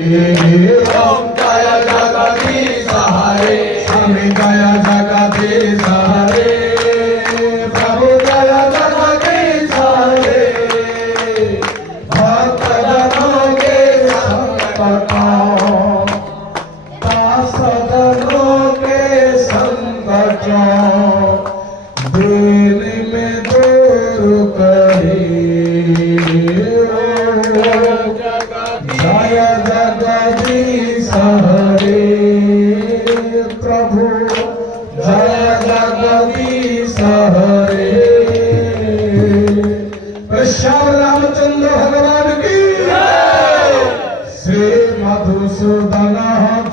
ओम जय जगदीश हरे स्वामी जय जगदीश हरे प्रभु जय जगदीश हरे भक्त जनों के संकट दास जनों के संकट दिन में दूर करे जय जगदीश हरे प्रभु जय जगदीश हरे श्याम रामचंद्र भगवान की श्री मधुसूदन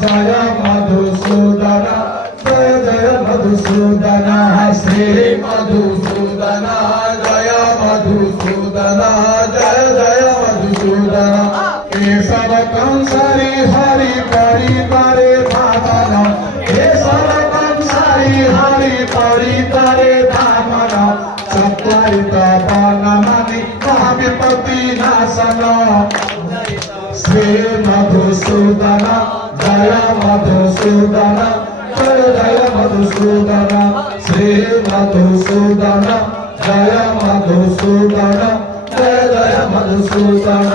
जय मधुसूदन जय जय मधुसूदन श्री मधुसूदन जय मधुसूदन जय जय मधुसूदन केशव कंसारी हरि परिवारे भावन केशव कंसारी हरि परिवारे भावन चत्वारित बनमणि महाविपत्ति नाशन श्री मधुसूदन जय मधुसूदन जय जय मधुसूदन श्री मधुसूदन जय मधुसूदन जय जय मधुसूदन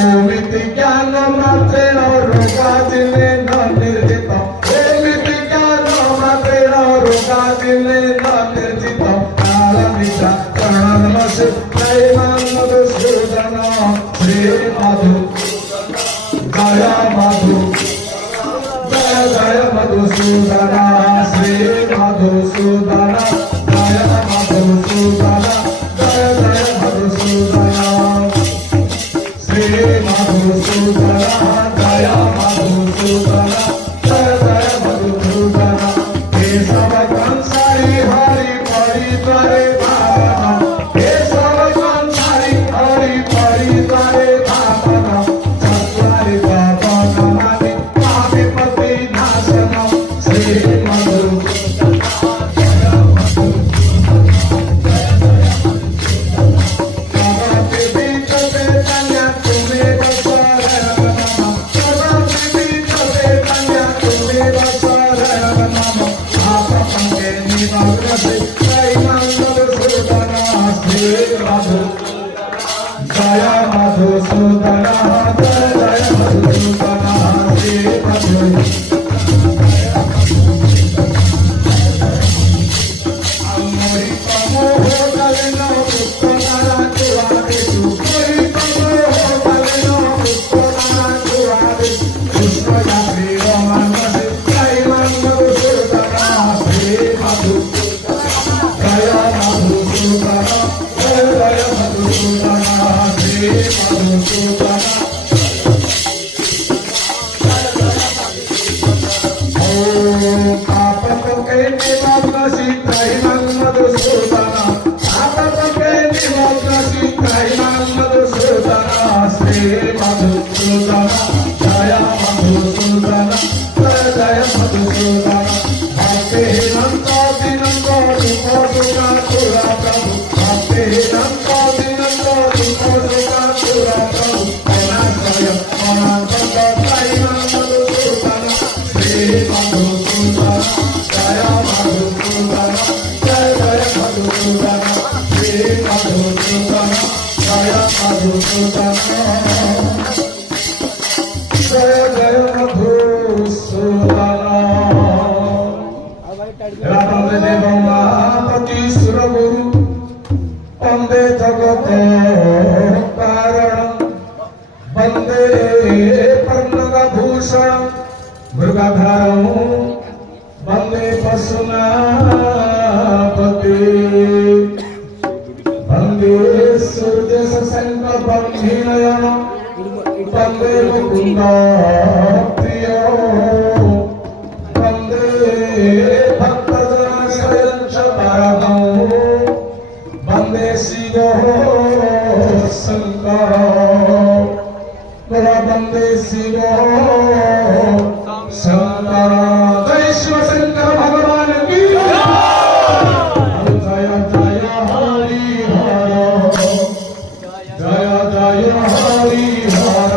ओमिति ज्ञान मात्रेण रोगादिने न निर्जित ओमिति ज्ञान मात्रेण रोगादिने न निर्जित कालमिता करणमसि त्रैमान् मधुसूदन श्री मधु जय मधु जय जय मधुसूदन श्री मधुसूदन जय मधुसूदन जय जय मधुसूदन श्री मधुसूदन जय मधुसूदन जय जय मधुसूदन केशव कंसारी हरि परिवारे भावना केशव कंसारी हरि परिवारे भावना चत्वारित बनमणि महाविपत्ति नाशन श्री मधुसूदन जय मधुसूदन जय जय मधुसूदन श्री अमृत मोह गलन पुष्पनारा कुआदिषु अमृत मोह गलन पुष्पनारा कुआदिषु पुष्पयात्रि रोमानसि त्रैमान् मधुसूदन श्री मधुसूदन जय मधुसूदन जय जय मधुसूदन श्री मधुसूदन आपत के निमग्न त्रैमान् मधुसूदन आपत के निमग्न त्रैमान् मधुसूदन श्री मधुसूदन जय मधुसूदन जय जय मधुसूदन भक्ति नंद दिनंद दुख सुख तुरा प्रभु भक्ति नंद दिनंद दुख सुख तुरा प्रभु अनाश्रय अनानंद त्रैमान् मधुसूदन श्री मधुसूदन जय मधुसूदन जय जय मधुसूदन श्री मधुसूदन जय मधुसूदन जय जय मधुसूदन रामदेव देवमापति सुरगुरु वंदे जगत कारण वंदे पन्नगभूषण मृगधारं वंदे पशुनापति वंदे सूर्य शशांक बंधिनयन वंदे मुकुंद प्रिय वंदे वंदे शिव शंकर वंदे शिव शंकर जय शिव शंकर भगवान की जय जय हरि हर जय जय हरि हर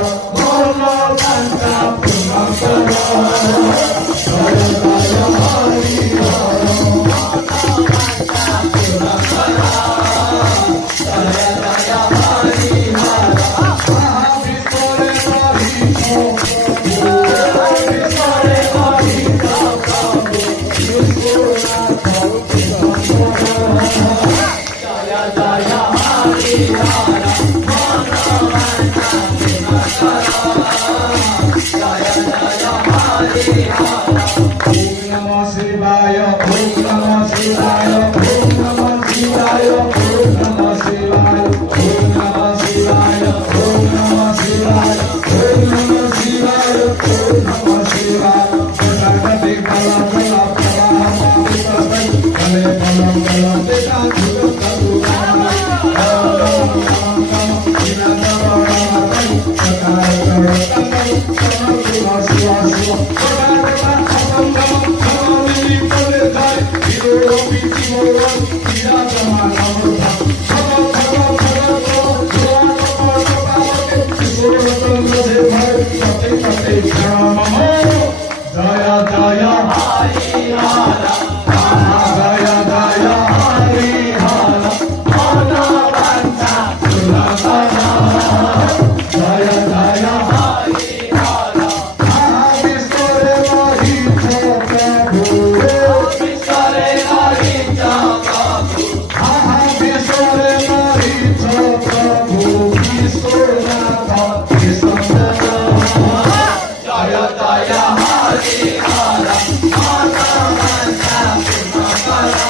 Jaya Jaya Hari Hara, Jaya Jaya Hari Hara, Mana Banta Purnamaya, Jaya Jaya Hari Hara, Vishware Mahita Prabhu, Vishware Mahita Prabhu, Vishware Mahita Prabhu, Vishwanatha Vishwanath, Jaya Jaya Hari Hara, Mana Banta Purnamaya,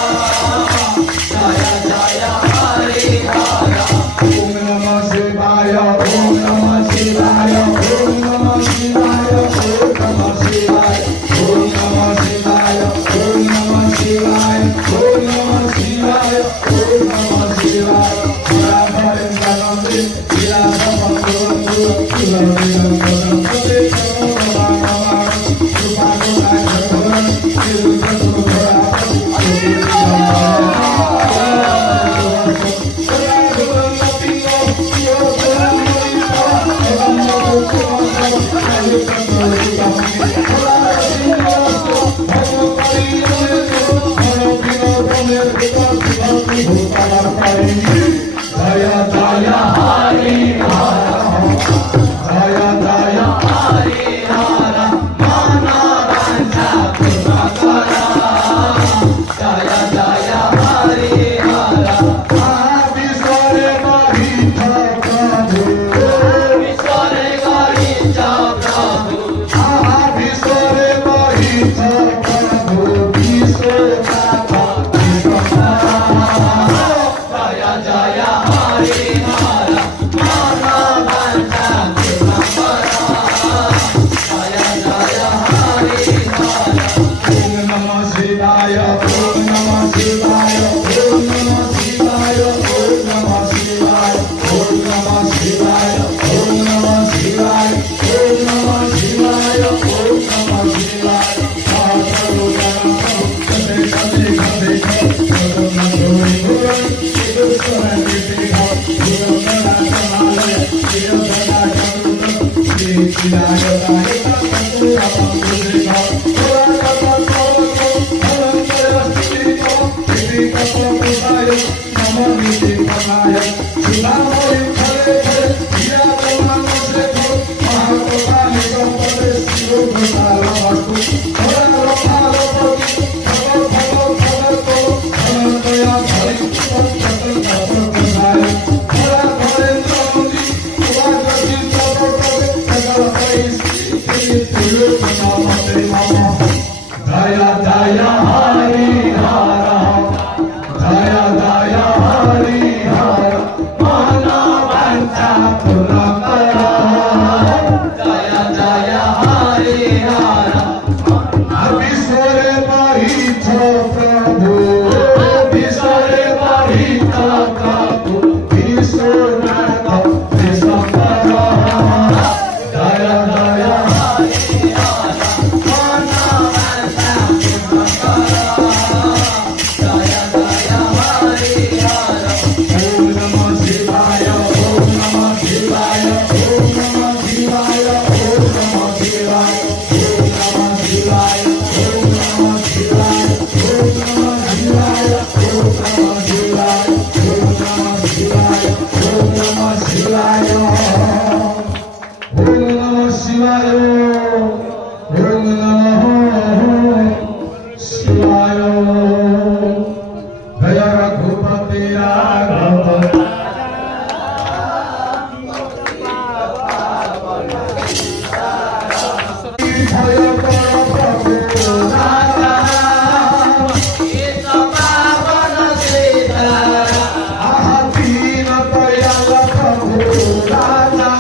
Jaya Jaya Hari Hara, Om Namah Shivaya, Om Namah Shivaya, Om Namah Shivaya, Om Namah Shivaya, Om Namah Shivaya, Om Namah Shivaya, Om Namah Shivaya, Om Namah Shivaya, Ram Ram Ram Ram Jaya Jaya Hari Hara, Jaya Jaya Hari Hara, Mana Banta Purnamaya, Jaya Jaya Hari Hara, Vishware Mahita Prabhu, Vishware Mahita Prabhu, Vishware Mahita Prabhu, Vishwanatha Vishwanath, Jaya Jaya Hari Hara, Mana Banta Purnamaya, Jaya Jaya Hari Hara, Om Namah Shivaya, Om Namah Shivaya, Om Namah Shivaya, Om Namah Shivaya, Om Namah Shivaya, Om Namah Shivaya, Om Namah Shivaya, Om Namah Shivaya, Sadhu Jana Kade Kade Kade Kade Jaya Jaya Hari Hara, Jaya Jaya Hari Hara, Mana Banta Purnamaya, Jaya Jaya Hari Hara, Vishware Mahita Prabhu, Vishware Mahita Prabhu, Vishwanatha Vishwanath, Jaya Jaya Hari Hara, Mana Banta Purnamaya, Jaya Jaya Hari Hara, Om Namah Shivaya, Om Namah Shivaya, Om Namah Shivaya, Om Namah Shivaya, Om Namah Shivaya, Om Namah Shivaya, Om Namah Shivaya, Om Namah Shivaya, Om Namah Shivaya, Om Namah Shivaya, Om Namah Shivaya, Om Namah Shivaya, Jaya Raghupati Raghava, Jaya Prabhu Rama, Ahadina Dayala Prabhu Rama,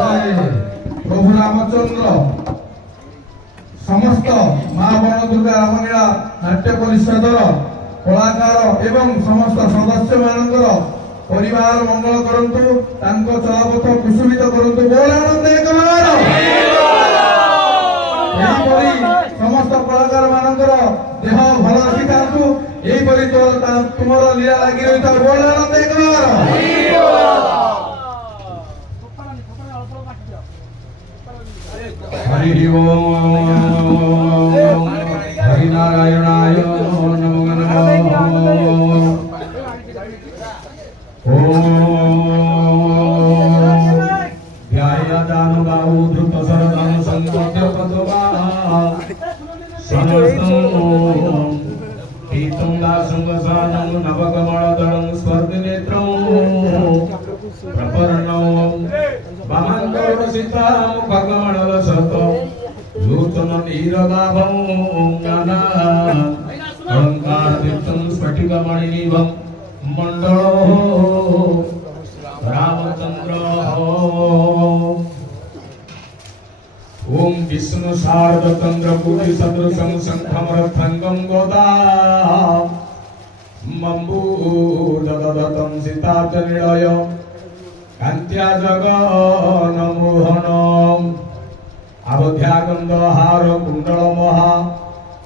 प्रभु रामचंद्र समस्त माँ बन दुर्गा रामलीला नाट्य परिषदर कलाकार एवं समस्त सदस्य मानकर परिवार मंगल करंतु तांको चलापथ कुसुमित करंतु बोल आनंद एकबार एहिपरि समस्त कलाकार मानकर देह भल रखिथांतु एहिपरि तो तुमर लीला लागि रहिता बोल आनंद एकबार हरि ओम हरि नारायणाय नमो नमः ओम ध्यायादानुबाहु धृत शरदं संकृत्य पतवा समस्तं पीतं दासंगसानं नवकमलदलं स्वर्गनेत्रं प्रपरणं वामन्दं सीतां भगमणल सत नूतन नीरदाभं ज्ञाना अलंकार दीप्तं स्फटिकमणिनिभं मंडलो रामचंद्र ओम विष्णु शारद चंद्र कोटि सदृशं शंखं रथंगं गोदा मम्बूददतं सीताचनिलय कान्त्या जगन्मोहनम् आबध्यागन्धहार कुण्डलमहा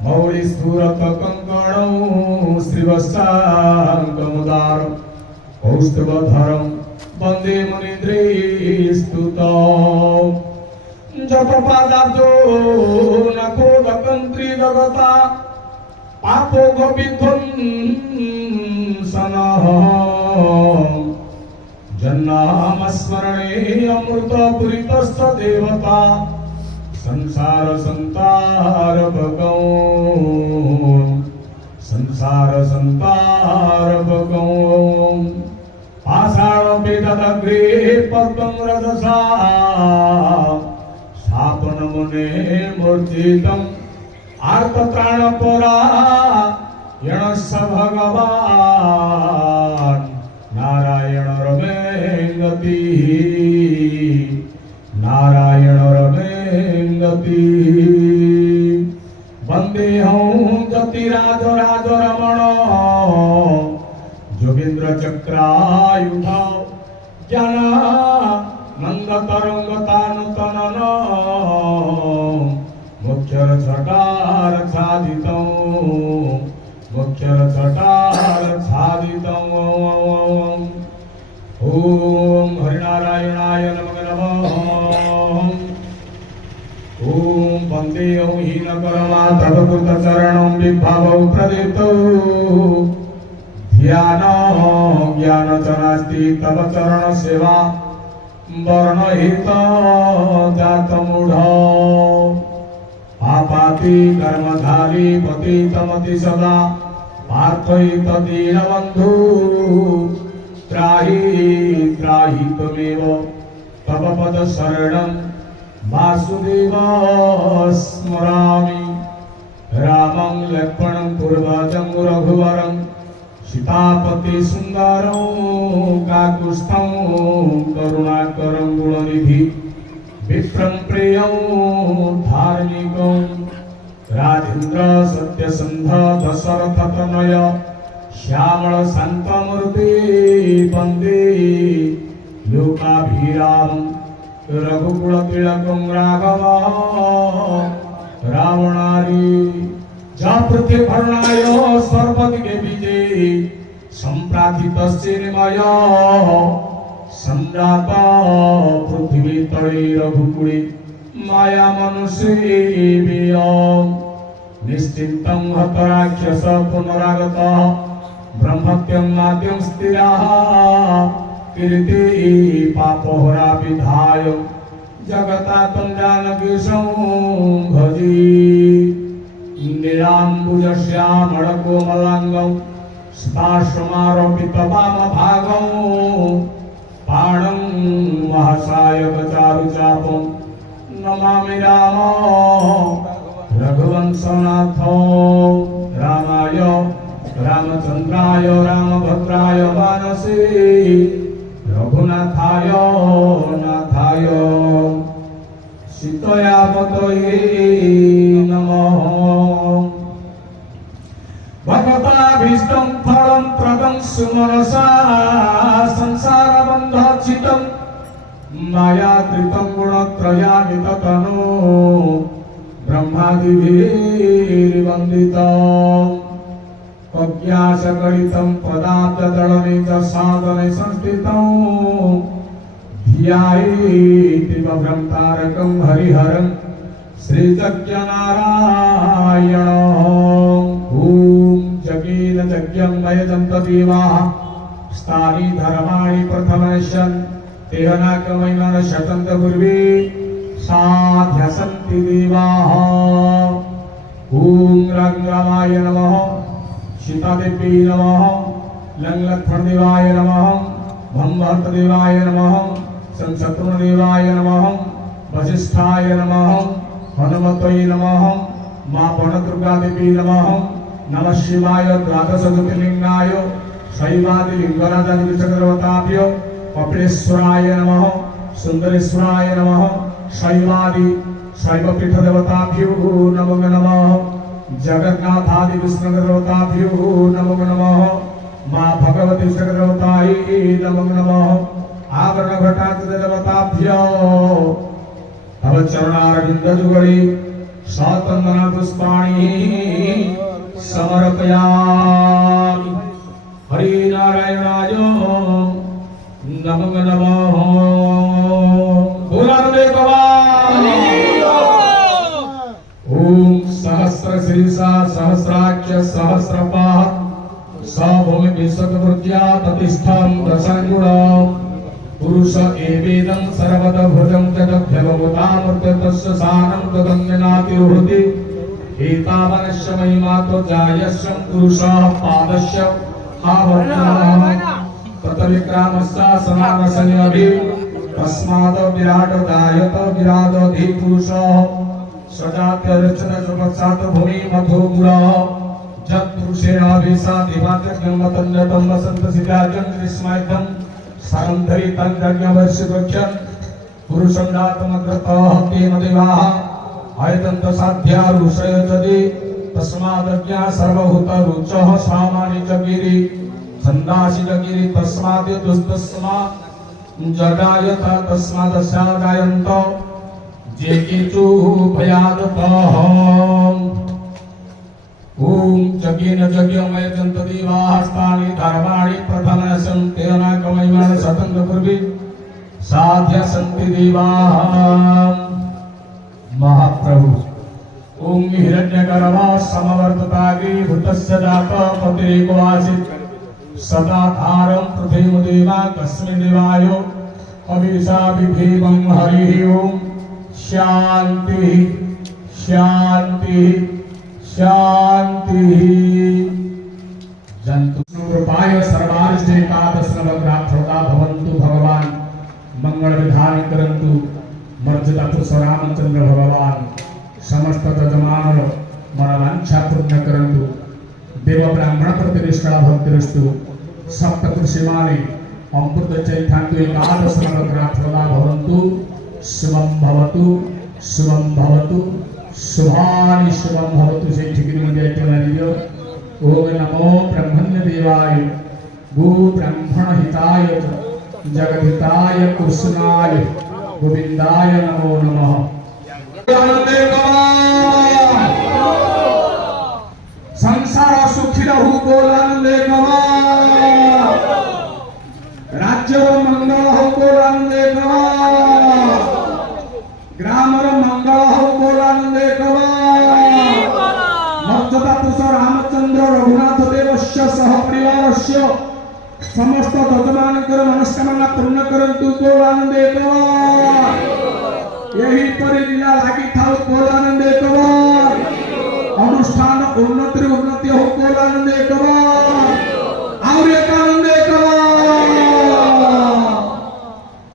मौलिस्फुरत कङ्कणौ श्रीवत्साङ्गमुदारम् कौस्तुभधरं वन्दे मुनिद्रिस्तुतम् जपपादाब्जो नखोदकं त्रिजगता पापोघविध्वंसनः जन्नामस्मरणे अमृतपुरितस्थ देवता संसार संतारभगौ पाषाणोपेतदग्रे पद्मं रजसा स्थापनमुने मूर्छितम् आर्तत्राणपरायणस्य भगवान् नारायण रमेङ्गतिः वन्देऽहं जतिराज रमण जोगेन्द्र चक्रायुध ज्ञानानन्दतरङ्गतानुतनन मुख्यर छटार छादितम् ओम हरिनारायणाय नमः ओम वन्दे हीनकरमा तव कृतचरणं विभावौ प्रदीप्तौ ज्ञान च नास्ति तव चरण सेवा वर्णहित जातमूढ पापाति कर्मधारी पतितमति सदा पार्थयित दीनबन्धु त्राहि त्वमेव तव पद शरणं वासुदेव स्मरामि रामं लक्ष्मणं पूर्वजं रघुवरं सीतापति सुन्दरं काकुस्थं करुणाकरं गुणनिधि विप्रं प्रियं धार्मिकं राजेन्द्र सत्यसन्ध दशरथतनय श्यामल शान्तमूर्ति वन्दे लोकाभिरामं रघुकुलतिलकं राघव रावणारि पृथ्वीभरणाय सर्वदिगे विजयी सम्प्राथितश्चिन्मय सम्राट पृथ्वी तले रघुकुले माया मनुष्येभ्य निश्चिन्तं हतराक्षस पुनरागतः ब्रह्मत्यं नाद्यं स्थिरः कीर्ति पापहरा विधाय जगतातं जानकीशं भजे नीलाम्बुजश्यामलकोमलाङ्गं स्पार्शमारोपितवामभागं पाणं महासायकचारुचापं नमामि राम रघुवंशनाथो रामाय रामचन्द्राय रामभद्राय मानसे रघुनाथाय नाथाय सीतयापतये नमः भगवताभीष्टं फलं प्रदं सुमनसा संसारबन्धच्छितं माया कृतं गुणत्रयान्विततनो ब्रह्मादिभिर्वन्दितम् प्रज्ञासगणितं पदाब्जदलने च साधने संस्थितं ध्यायेतिवभ्रं तारकं हरिहरं श्रीजज्ञनारायण ॐ जगेन जज्ञं मयजन्त देवाः स्थानि धर्माणि प्रथमश्यन् तेहनाकमैनन शतन्त पूर्वे साध्यसन्ति देवाः ॐ रङ्गमाय नमः सीतादेवी नमः लङ्लक्ष्मणदेवाय नमः भम्भर्तदेवाय नमः संशत्रुदेवाय नमः वसिष्ठाय नमः हनुमतये नमः मां वनदुर्गादेवी नमः नमः शिवाय द्वादश ज्योतिर्लिङ्गाय शैवादिलिङ्गराजादिचक्रवर्ताभ्य कपिलेश्वराय नमः सुन्दरेश्वराय नमः शैवादि शैवपीठदेवताभ्यो नमो नमः जगन्नाथादि विष्णुदेवताभ्यो नमो नमः मां भगवती जगदेवतायै नमो नमः आवरण घटादेवताभ्यो तव चरणारविंद जुगली सातंदना पुष्पाणि समर्पयामि हरि नारायणाय नमो नमः बोलाते भगवान ओम सहस्र शीर्षा सहस्राक्ष सहस्रपाः सभूमि विश्वकृत्या ततिष्ठं रसंगुण पुरुष एवेदं सर्वद भुजं जगद्भवतामृतस्य सानं तदन्यनातिरुहति एतावनस्य महिमा तो जायस्य पुरुषः पादस्य हावत्नः ततविक्रामस्य सनानसन्यभि तस्माद् विराट जायत विराजोधि पुरुषः सजात्य रचन जगत्सात भूमि मधु गुरः जब पुरुषेण अभिसा दिवात्रज्ञं मतन्यतं वसंत सिद्धाजं विस्मयतं सारंधरी तंत्रज्ञवर्षितोक्षं पुरुषं जातमग्रतः तेन देवाः आयतन्त साध्या ऋषय चदि तस्मादज्ञा सर्वभूत रुचः सामानि च गिरि छन्दासि च गिरि तस्माद् दुस्तस्मा जगायत तस्मादस्या गायन्त जे किचु भयादतः ओम जगेन जग्यमय जंत देवास्तानि धर्माणि प्रधानसं तेना कमयमान सतंग पूर्वी साध्य संति देवाः महाप्रभु ओम हिरण्यगर्भा समवर्ततागे भूतस्य जात पतिरेको आसीत् सदा धारं पृथिवी देवा कस्मै देवायो अभिषा विभेमं हरिः ओम शांति शांति शांति जंतु कृपाय सर्वार्थ एकादश नवग्रहा भवन्तु भगवान मंगल विधान करन्तु मर्यादा पुरुष रामचंद्र भगवान समस्त जजमान मनवांछा पूर्ण करन्तु देव ब्राह्मण प्रतिष्ठा भक्तिरस्तु सप्तऋषिमाने अमृत चैतान्तु एकादश नवग्रहा भवन्तु शुभं भवतु शुभं भवतु शुभानि शुभं भवतु से ठिकरी मंदिर चलारियो ओम नमो ब्रह्मण्य देवाय गो ब्राह्मण हिताय जगद्हिताय कृष्णाय गोविंदाय नमो नमः आनंदे संसार सुखी रहू बोल आनंदे राज्य मंगल हो बोल आनंदे ग्रामर मंगल हो बोल आनंदे मर्यादा पुरुष रामचंद्र रघुनाथ देवस्य सह परिवारस्य समस्त भगवानकर मनस्कामना पूर्ण करन्तु बोल आनंदे यही परि लीला लागि थाउ बोल आनंदे अनुष्ठान उन्नति हो बोल आनंदे